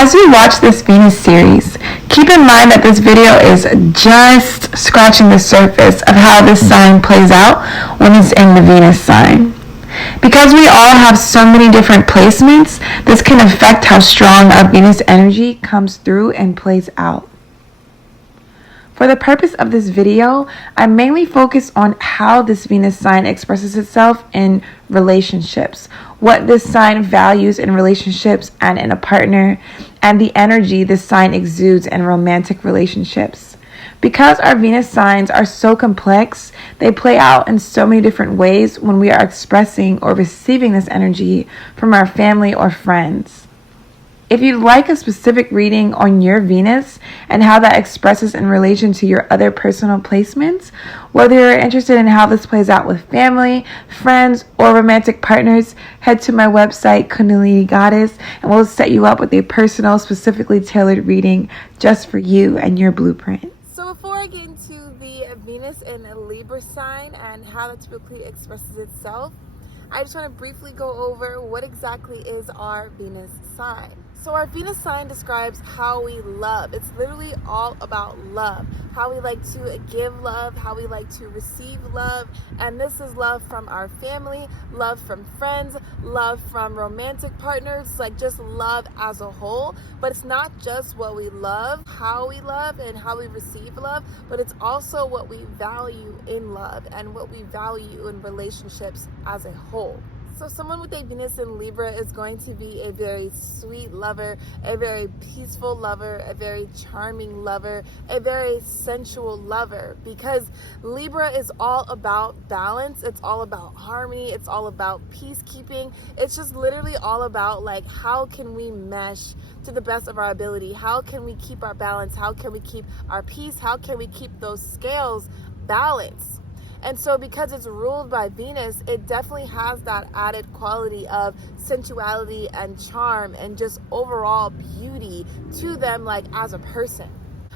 As you watch this Venus series, keep in mind that this video is just scratching the surface of how this sign plays out when it's in the Venus sign. Because we all have so many different placements, this can affect how strong our Venus energy comes through and plays out. For the purpose of this video, I mainly focus on how this Venus sign expresses itself in relationships, what this sign values in relationships and in a partner, and the energy this sign exudes in romantic relationships. Because our Venus signs are so complex, they play out in so many different ways when we are expressing or receiving this energy from our family or friends. If you'd like a specific reading on your Venus and how that expresses in relation to your other personal placements, whether you're interested in how this plays out with family, friends, or romantic partners, head to my website, Kundalini Goddess, and we'll set you up with a personal, specifically tailored reading just for you and your blueprint. So before I get into the Venus in a Libra sign and how that typically expresses itself, I just want to briefly go over what exactly is our Venus sign. So our Venus sign describes how we love. It's literally all about love. How we like to give love, how we like to receive love. And this is love from our family, love from friends, love from romantic partners, like just love as a whole. But it's not just what we love, how we love and how we receive love, but it's also what we value in love and what we value in relationships as a whole. So someone with a Venus in Libra is going to be a very sweet lover, a very peaceful lover, a very charming lover, a very sensual lover, because Libra is all about balance. It's all about harmony. It's all about peacekeeping. It's just literally all about like, how can we mesh to the best of our ability? How can we keep our balance? How can we keep our peace? How can we keep those scales balanced? And so because it's ruled by Venus, it definitely has that added quality of sensuality and charm and just overall beauty to them, like as a person.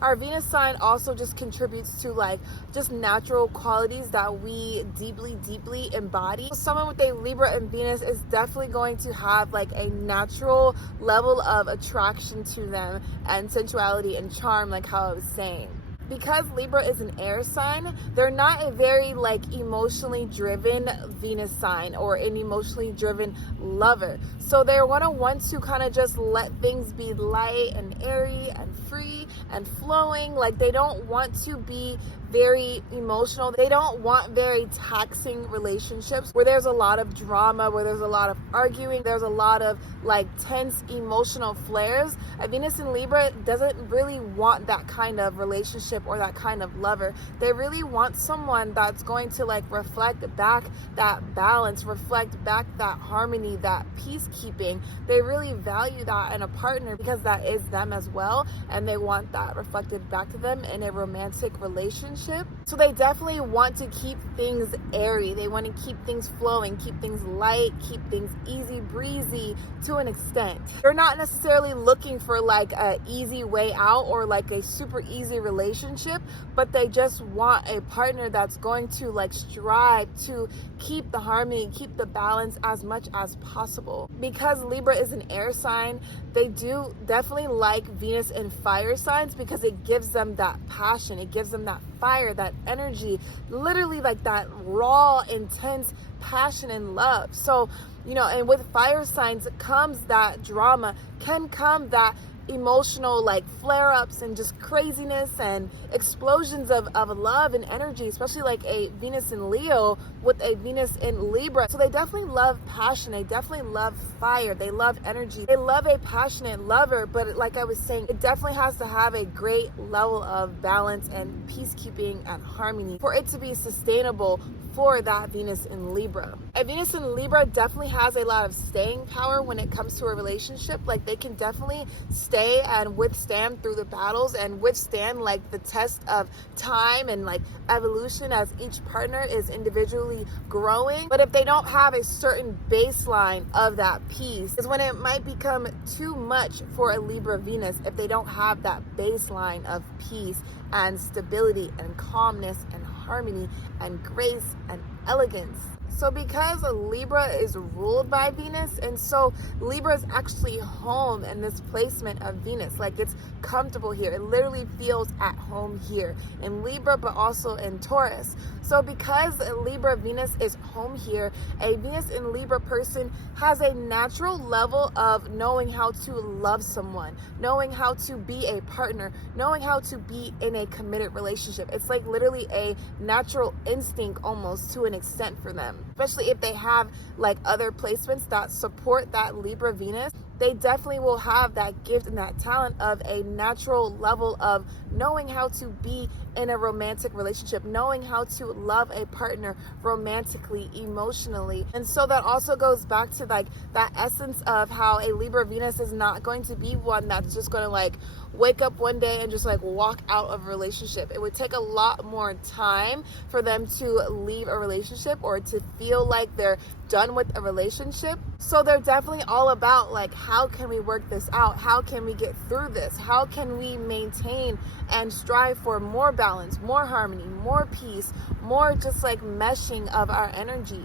Our Venus sign also just contributes to like just natural qualities that we deeply embody. Someone with a Libra and Venus is definitely going to have like a natural level of attraction to them and sensuality and charm, like how I was saying. Because Libra is an air sign, they're not a very like emotionally driven Venus sign or an emotionally driven lover. So they're gonna want to kind of just let things be light and airy and free and flowing. Like they don't want to be very emotional. They don't want very taxing relationships where there's a lot of drama, where there's a lot of arguing, there's a lot of like tense emotional flares. A Venus in Libra doesn't really want that kind of relationship or that kind of lover. They really want someone that's going to like reflect back that balance, reflect back that harmony, that peacekeeping. They really value that in a partner because that is them as well, and they want that reflected back to them in a romantic relationship. So they definitely want to keep things airy. They want to keep things flowing, keep things light, keep things easy breezy to an extent. They're not necessarily looking for like a easy way out or like a super easy relationship, but they just want a partner that's going to like strive to keep the harmony, keep the balance as much as possible. Because Libra is an air sign, they do definitely like Venus in fire signs because it gives them that passion, it gives them that fire, that energy, literally like that raw, intense passion and love. So, you know, and with fire signs comes that drama, can come that emotional like flare-ups and just craziness and explosions of love and energy, especially like a Venus in Leo with a Venus in Libra. So they definitely love passion, they definitely love fire, they love energy, they love a passionate lover. But like I was saying, it definitely has to have a great level of balance and peacekeeping and harmony for it to be sustainable for that Venus in Libra. A Venus in Libra definitely has a lot of staying power when it comes to a relationship. Like they can definitely stay and withstand through the battles and withstand like the test of time and like evolution as each partner is individually growing. But if they don't have a certain baseline of that peace, is when it might become too much for a Libra Venus if they don't have that baseline of peace and stability and calmness and harmony and grace and elegance. So because Libra is ruled by Venus, and so Libra is actually home in this placement of Venus. Like, it's comfortable here. It literally feels at home here in Libra, but also in Taurus. So because Libra Venus is home here, a Venus in Libra person has a natural level of knowing how to love someone, knowing how to be a partner, knowing how to be in a committed relationship. It's like literally a natural instinct almost to an extent for them, especially if they have like other placements that support that Libra Venus. They definitely will have that gift and that talent of a natural level of knowing how to be in a romantic relationship, knowing how to love a partner romantically, emotionally. And so that also goes back to like that essence of how a Libra Venus is not going to be one that's just going to like wake up one day and just like walk out of a relationship. It would take a lot more time for them to leave a relationship or to feel like they're done with a relationship. So they're definitely all about like, how can we work this out? How can we get through this? How can we maintain and strive for more balance, more harmony, more peace, more just like meshing of our energies?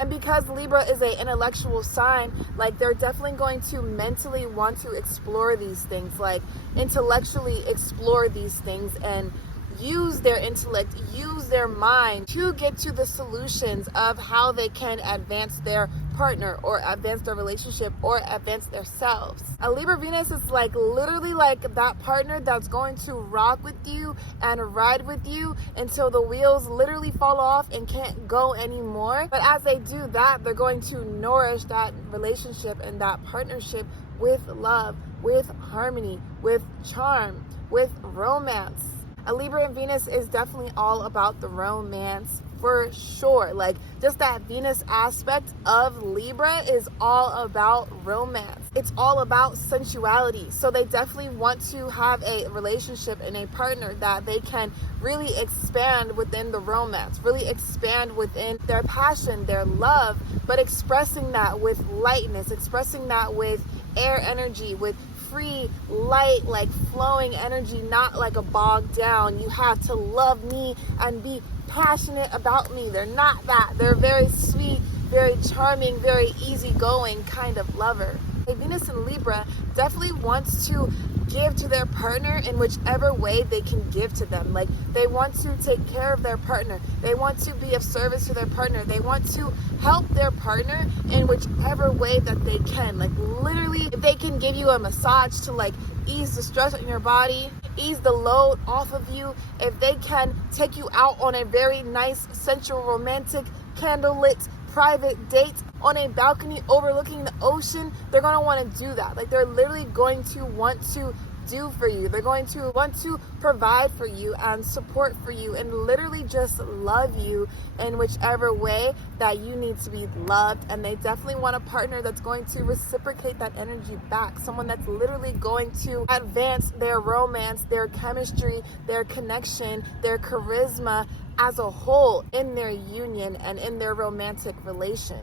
And because Libra is an intellectual sign, like they're definitely going to mentally want to explore these things, like intellectually explore these things and use their intellect, use their mind to get to the solutions of how they can advance their partner or advance their relationship or advance themselves. A Libra Venus is like literally like that partner that's going to rock with you and ride with you until the wheels literally fall off and can't go anymore. But as they do that, they're going to nourish that relationship and that partnership with love, with harmony, with charm, with romance. A Libra and Venus is definitely all about the romance for sure. Like just that Venus aspect of Libra is all about romance. It's all about sensuality. So they definitely want to have a relationship and a partner that they can really expand within the romance, really expand within their passion, their love, but expressing that with lightness, expressing that with air energy, with free, light, like flowing energy, not like a bogged down, you have to love me and be passionate about me. They're not that. They're very sweet, very charming, very easygoing kind of lover. A Venus in Libra definitely wants to give to their partner in whichever way they can give to them. Like they want to take care of their partner. They want to be of service to their partner. They want to help their partner in whichever way that they can. Like literally, if they can give you a massage to like ease the stress on your body, ease the load off of you, if they can take you out on a very nice, sensual, romantic, candlelit, private date on a balcony overlooking the ocean, they're going to want to do that. Like they're literally going to want to do for you. They're going to want to provide for you and support for you and literally just love you in whichever way that you need to be loved. And they definitely want a partner that's going to reciprocate that energy back. Someone that's literally going to advance their romance, their chemistry, their connection, their charisma as a whole in their union and in their romantic relation.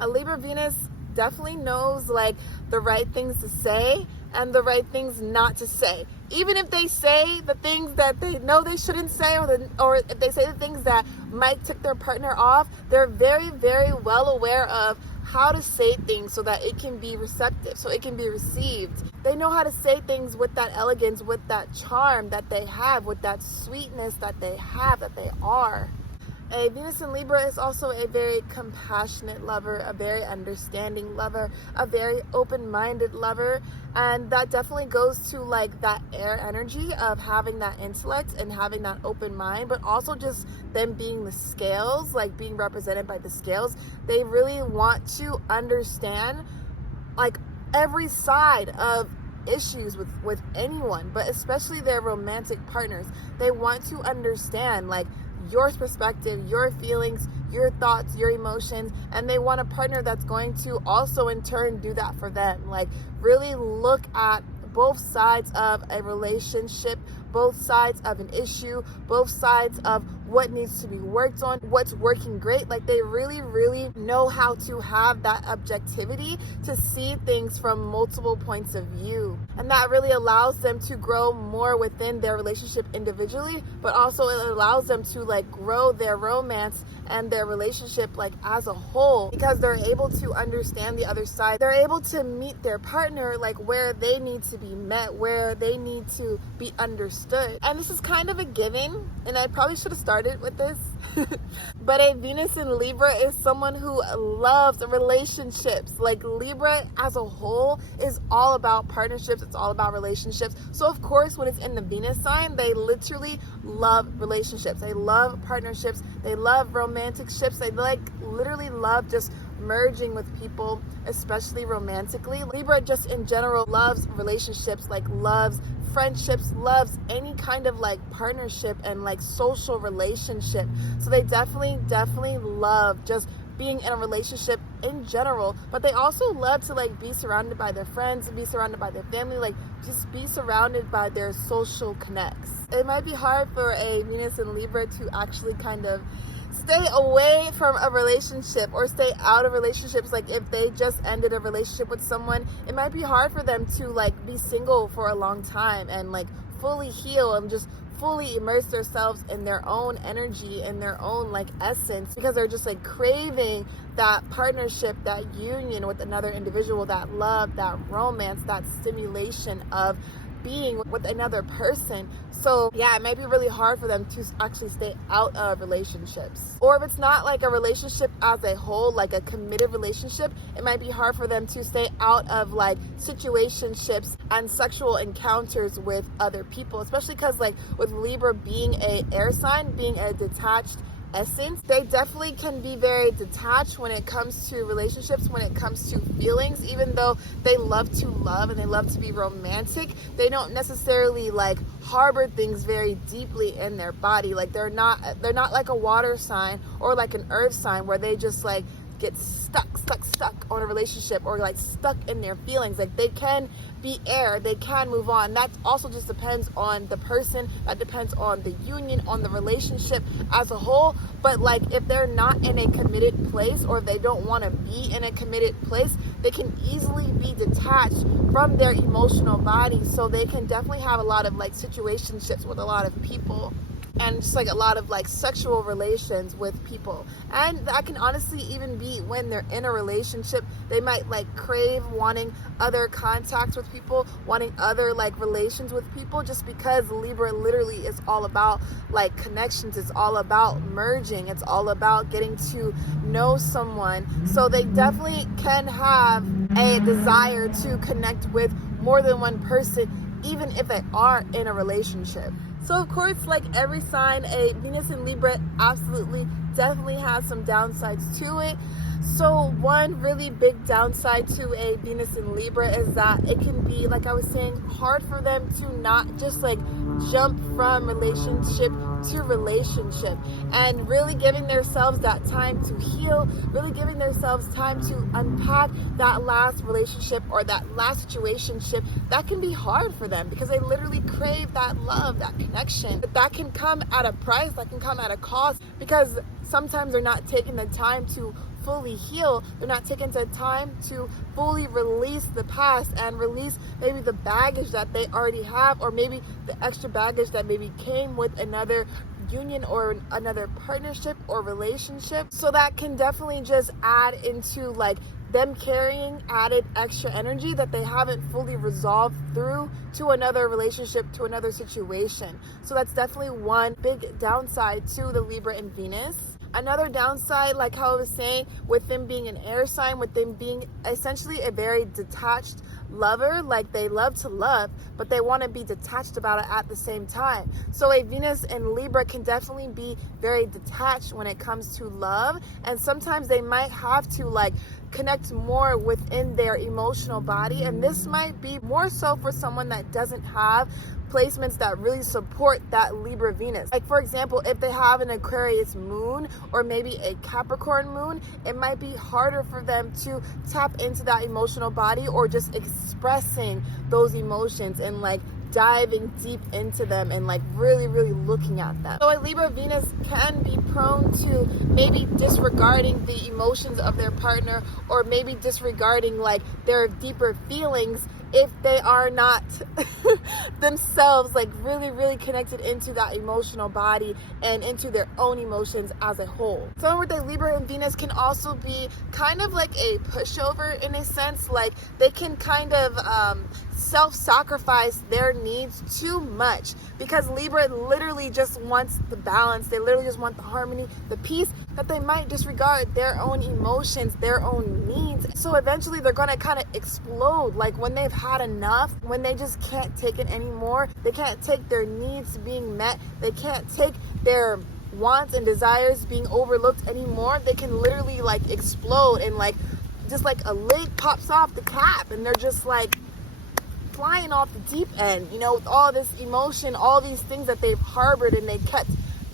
A Libra Venus definitely knows like the right things to say and the right things not to say. Even if they say the things that they know they shouldn't say, or if they say the things that might tick their partner off, they're very, very well aware of how to say things so that it can be receptive, so it can be received. They know how to say things with that elegance, with that charm that they have, with that sweetness that they have, that they are. A Venus in Libra is also a very compassionate lover, a very understanding lover, a very open-minded lover, and that definitely goes to like that air energy of having that intellect and having that open mind, but also just them being the scales, like being represented by the scales. They really want to understand like every side of issues with anyone, but especially their romantic partners. They want to understand like your perspective, your feelings, your thoughts, your emotions, and they want a partner that's going to also in turn do that for them. Like really look at both sides of a relationship, both sides of an issue, both sides of what needs to be worked on, what's working great. Like they really, really know how to have that objectivity to see things from multiple points of view. And that really allows them to grow more within their relationship individually, but also it allows them to like grow their romance and their relationship like as a whole, because they're able to understand the other side. They're able to meet their partner like where they need to be met, where they need to be understood. And this is kind of a giving, and I probably should have started with this. But a Venus in Libra is someone who loves relationships. Like Libra as a whole is all about partnerships. It's all about relationships. So of course, when it's in the Venus sign, they literally love relationships. They love partnerships. They love romantic ships. They like literally love just merging with people, especially romantically. Libra just in general loves relationships, like loves friendships, loves any kind of like partnership and like social relationship. So they definitely love just being in a relationship in general, but they also love to like be surrounded by their friends, be surrounded by their family, like just be surrounded by their social connects. It might be hard for a Venus in Libra to actually kind of stay away from a relationship or stay out of relationships. Like if they just ended a relationship with someone, it might be hard for them to like be single for a long time and like fully heal and just fully immerse themselves in their own energy, in their own like essence, because they're just like craving that partnership, that union with another individual, that love, that romance, that stimulation of being with another person. So yeah, it might be really hard for them to actually stay out of relationships. Or if it's not like a relationship as a whole, like a committed relationship, it might be hard for them to stay out of like situationships and sexual encounters with other people, especially because like with Libra being a air sign, being a detached essence, they definitely can be very detached when it comes to relationships, when it comes to feelings. Even though they love to love and they love to be romantic, they don't necessarily like harbor things very deeply in their body. Like they're not like a water sign or like an earth sign where they just like get stuck on a relationship or like stuck in their feelings. Like they can be air, they can move on. That also just depends on the person, that depends on the union, on the relationship as a whole. But like if they're not in a committed place or they don't want to be in a committed place, they can easily be detached from their emotional body. So they can definitely have a lot of like situationships with a lot of people, and just like a lot of like sexual relations with people. And that can honestly even be when they're in a relationship, they might like crave wanting other contacts with people, wanting other like relations with people, just because Libra literally is all about like connections. It's all about merging. It's all about getting to know someone. So they definitely can have a desire to connect with more than one person, even if they are in a relationship. So of course, like every sign, a Venus in Libra absolutely definitely has some downsides to it. So one really big downside to a Venus in Libra is that it can be, like I was saying, hard for them to not just like jump from relationship to relationship, and really giving themselves that time to heal, really giving themselves time to unpack that last relationship or that last situationship. That can be hard for them because they literally crave that love, that connection. But that can come at a price, that can come at a cost, because sometimes they're not taking the time to fully heal. They're not taking the time to fully release the past and release maybe the baggage that they already have, or maybe the extra baggage that maybe came with another union or another partnership or relationship. So that can definitely just add into like them carrying added extra energy that they haven't fully resolved through to another relationship, to another situation. So that's definitely one big downside to the Libra and Venus. Another downside, like how I was saying, with them being an air sign, with them being essentially a very detached lover, like they love to love, but they want to be detached about it at the same time. So a Venus in Libra can definitely be very detached when it comes to love, and sometimes they might have to like connect more within their emotional body, and this might be more so for someone that doesn't have placements that really support that Libra Venus. Like for example, if they have an Aquarius moon or maybe a Capricorn moon, it might be harder for them to tap into that emotional body or just expressing those emotions and like diving deep into them and like really looking at them. So a Libra Venus can be prone to maybe disregarding the emotions of their partner, or maybe disregarding like their deeper feelings if they are not themselves like really connected into that emotional body and into their own emotions as a whole. Someone with a Libra and Venus can also be kind of like a pushover in a sense, like they can kind of self-sacrifice their needs too much, because Libra literally just wants the balance. They literally just want the harmony, the peace, that they might disregard their own emotions, their own needs. So eventually they're going to kind of explode, like when they've had enough, when they just can't take it anymore. They can't take their needs being met. They can't take their wants and desires being overlooked anymore. They can literally like explode, and like just like a lid pops off the cap, and they're just like flying off the deep end, you know, with all this emotion, all these things that they've harbored and they kept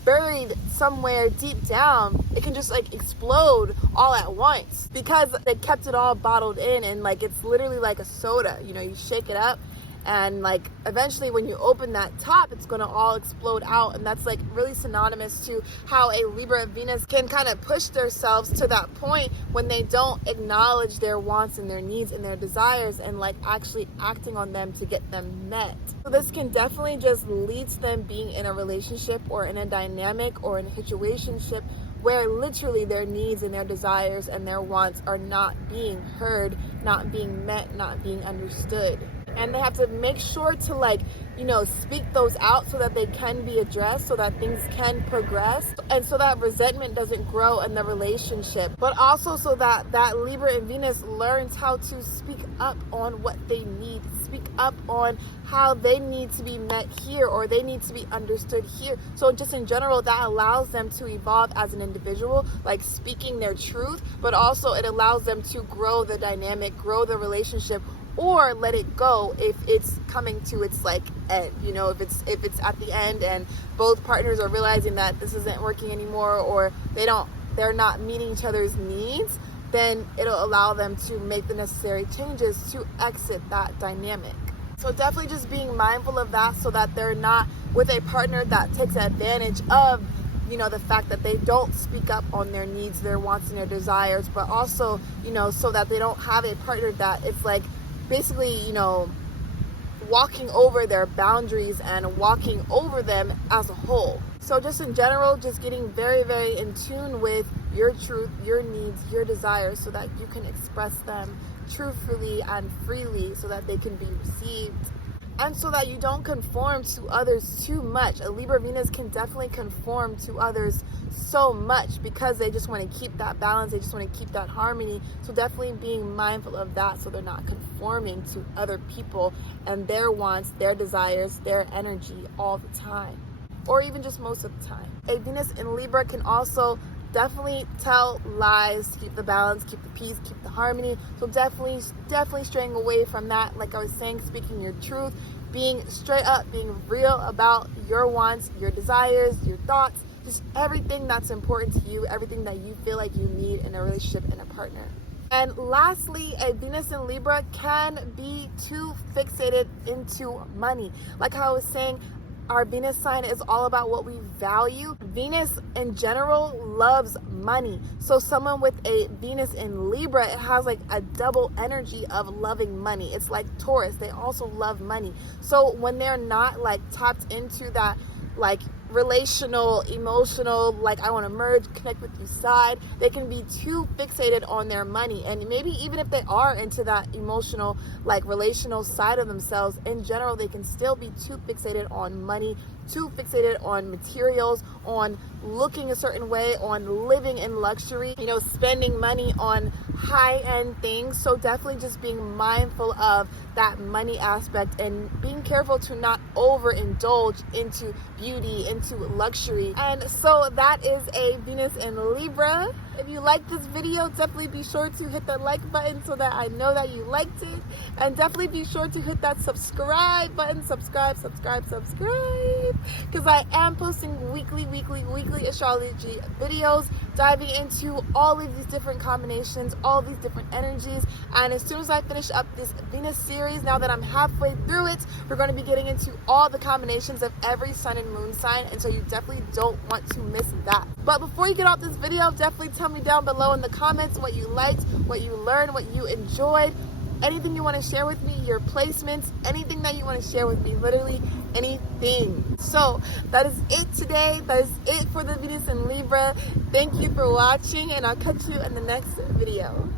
buried somewhere deep down. It can just like explode all at once because they kept it all bottled in, and like it's literally like a soda, you know, you shake it up and like eventually when you open that top, it's going to all explode out. And that's like really synonymous to how a Libra Venus can kind of push themselves to that point when they don't acknowledge their wants and their needs and their desires and like actually acting on them to get them met. So this can definitely just lead to them being in a relationship or in a dynamic or in a situationship where literally their needs and their desires and their wants are not being heard, not being met, not being understood. And they have to make sure to like, you know, speak those out so that they can be addressed, so that things can progress, and so that resentment doesn't grow in the relationship. But also so that that Libra and Venus learns how to speak up on what they need, speak up on how they need to be met here, or they need to be understood here. So just in general, that allows them to evolve as an individual, like speaking their truth, but also it allows them to grow the dynamic, grow the relationship, or let it go if it's coming to its like end, you know, if it's at the end and both partners are realizing that this isn't working anymore, or they're not meeting each other's needs, then it'll allow them to make the necessary changes to exit that dynamic. So definitely just being mindful of that, so that they're not with a partner that takes advantage of, you know, the fact that they don't speak up on their needs, their wants and their desires, but also, you know, so that they don't have a partner that it's like basically, you know, walking over their boundaries and walking over them as a whole. So just in general, just getting very in tune with your truth, your needs, your desires, so that you can express them truthfully and freely, so that they can be received, and so that you don't conform to others too much. A Libra Venus can definitely conform to others so much because they just want to keep that balance, they just want to keep that harmony. So definitely being mindful of that, so they're not conforming to other people and their wants, their desires, their energy all the time, or even just most of the time. A Venus in Libra can also definitely tell lies to keep the balance, keep the peace, keep the harmony. So definitely straying away from that. Like I was saying, speaking your truth, being straight up, being real about your wants, your desires, your thoughts, just everything that's important to you, everything that you feel like you need in a relationship and a partner. And lastly, a Venus in Libra can be too fixated into money. Like how I was saying, our Venus sign is all about what we value. Venus in general loves money. So someone with a Venus in Libra, it has like a double energy of loving money. It's like Taurus, they also love money. So when they're not like tapped into that like relational, emotional, like I want to merge, connect with you side, they can be too fixated on their money. And maybe even if they are into that emotional, like relational side of themselves, in general, they can still be too fixated on money, too fixated on materials, on looking a certain way, on living in luxury, you know, spending money on high-end things. So definitely just being mindful of that money aspect and being careful to not overindulge into beauty, into luxury. And so that is a Venus in Libra. If you like this video, definitely be sure to hit the like button so that I know that you liked it. And definitely be sure to hit that subscribe button. Subscribe. Because I am posting weekly astrology videos, diving into all of these different combinations, all of these different energies. And as soon as I finish up this Venus series, now that I'm halfway through it, we're going to be getting into all the combinations of every sun and moon sign. And so you definitely don't want to miss that. But before you get off this video, definitely tell me down below in the comments what you liked, what you learned, what you enjoyed. anything you want to share with me, your placements, anything that you want to share with me, literally anything. So that is it today. That is it for the Venus and Libra. Thank you for watching, and I'll catch you in the next video.